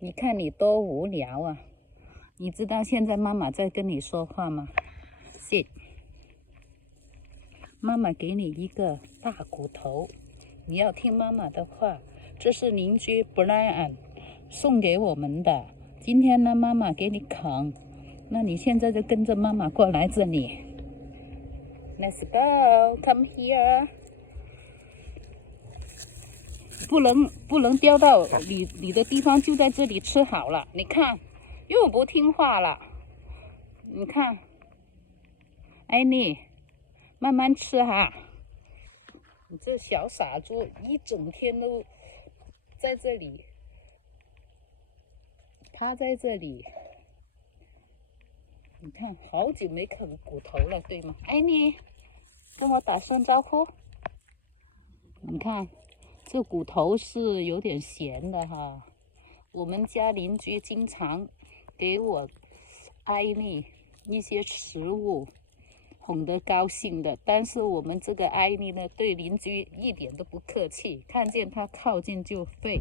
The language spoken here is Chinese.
你看你多无聊啊！你知道现在妈妈在跟你说话吗？是，妈妈给你一个大骨头，你要听妈妈的话。这是邻居 Brian 送给我们的。今天呢，妈妈给你啃，那你现在就跟着妈妈过来这里。Let's go, come here。不能掉到你的地方，就在这里吃好了。你看，又不听话了。你看，艾妮，慢慢吃哈。你这小傻猪，一整天都在这里，趴在这里。你看，好久没啃骨头了，对吗？艾妮，跟我打声招呼。你看。这骨头是有点咸的哈，我们家邻居经常给我艾妮一些食物，哄得高兴的。但是我们这个艾妮呢，对邻居一点都不客气，看见他靠近就吠。